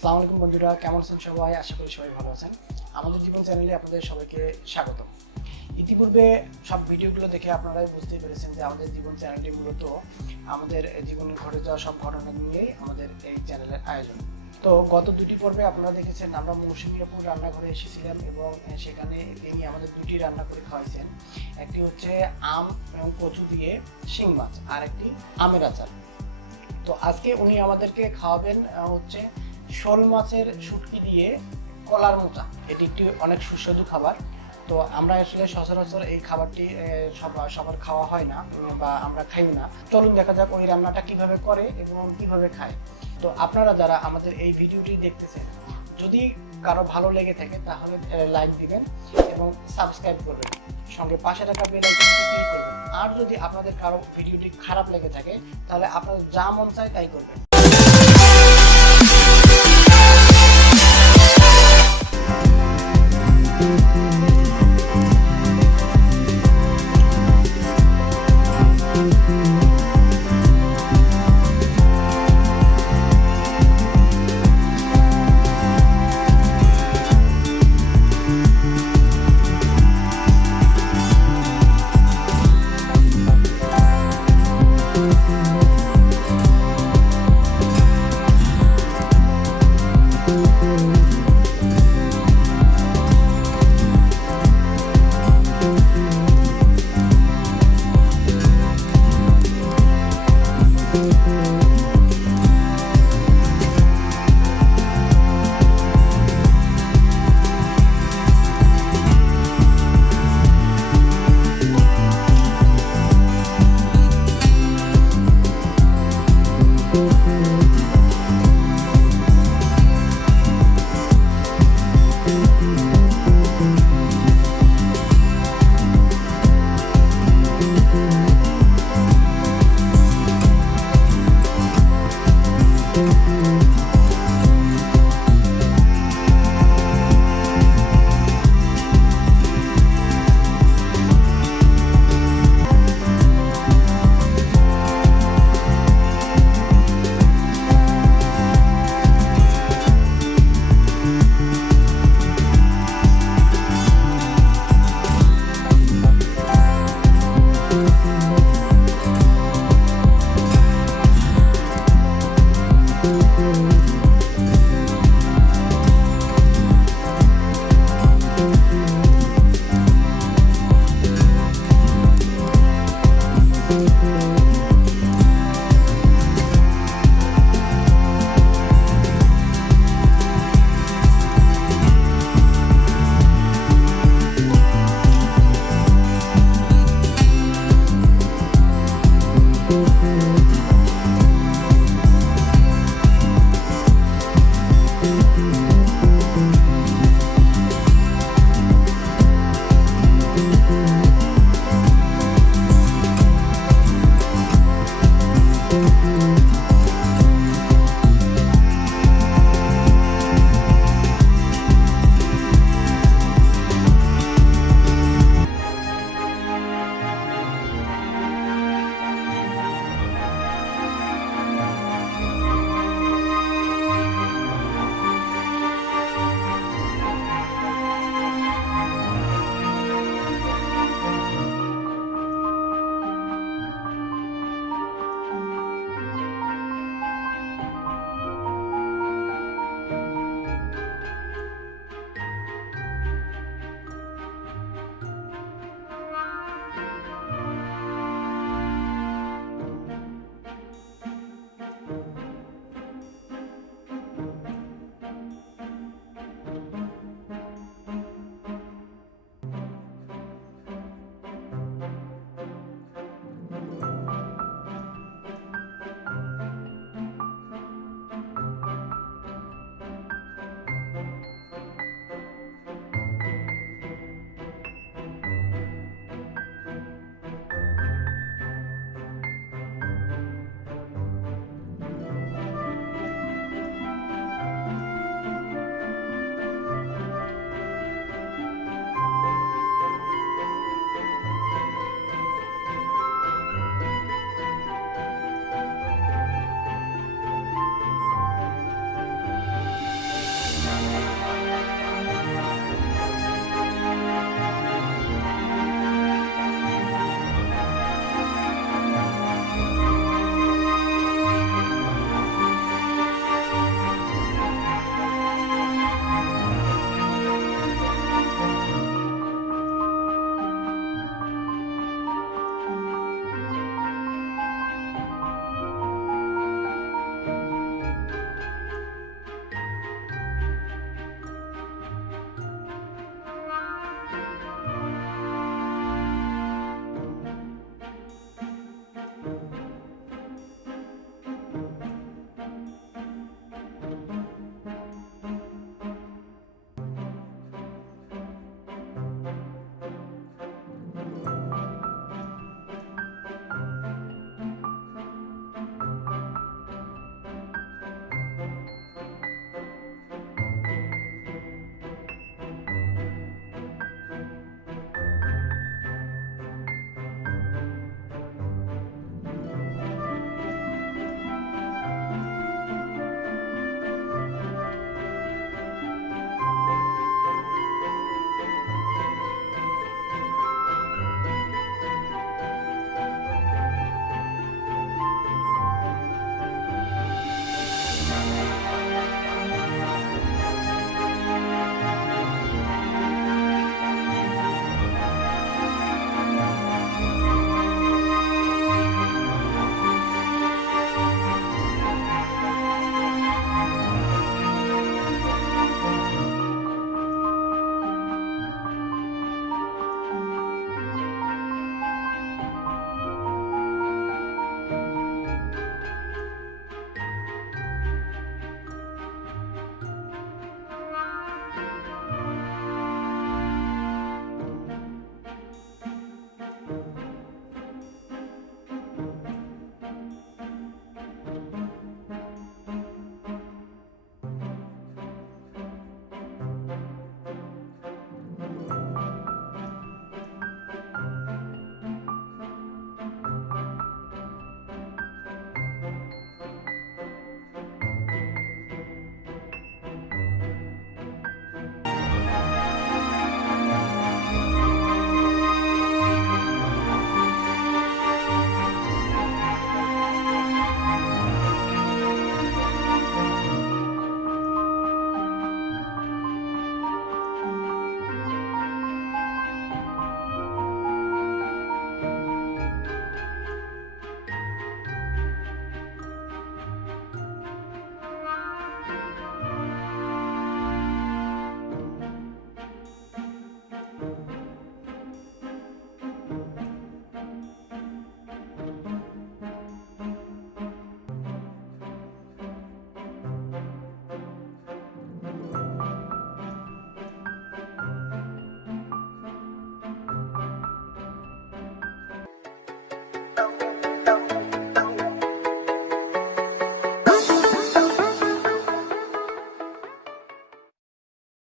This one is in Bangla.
আসসালামু আলাইকুম বন্ধুরা, কেমন আছেন সবাই? আশা করি সবাই ভালো আছেন। আমাদের জীবন চ্যানেলে আপনাদের সবাইকে স্বাগত। ইতিপূর্বে সব ভিডিওগুলো দেখে আপনারাই বুঝতেই পেরেছেন যে আমাদের জীবন চ্যানেলটি মূলত আমাদের জীবনে ঘটে যাওয়া সব ঘটনা নিয়েই আমাদের এই চ্যানেলের আয়োজন। তো গত দুটি পর্বে আপনারা দেখেছেন, আমরা মৌসুমীরাপুর রান্নাঘরে এসেছিলাম এবং সেখানে তিনি আমাদের দুটি রান্না করে খাওয়াইছেন। একটি হচ্ছে আম এবং কচু দিয়ে শিং মাছ আর একটি আমের আচার। তো আজকে উনি আমাদেরকে খাওয়াবেন হচ্ছে শোল মাছের শুটকি দিয়ে কলার মোচা। এটি একটি অনেক সুস্বাদু খাবার। তো আমরা আসলে সচরাচর এই খাবারটি সবার খাওয়া হয় না বা আমরা খাই না। চলুন দেখা যাক ওই রান্নাটা কীভাবে করে এবং কীভাবে খায়। তো আপনারা যারা আমাদের এই ভিডিওটি দেখতেছেন, যদি কারও ভালো লেগে থাকে, তাহলে লাইক দিবেন এবং সাবস্ক্রাইব করবেন। সঙ্গে পাশে থাকা বেল আইকনটি ক্লিক করবেন। আর যদি আপনাদের কারও ভিডিওটি খারাপ লেগে থাকে, তাহলে আপনাদের যা মন চায় তাই করবেন।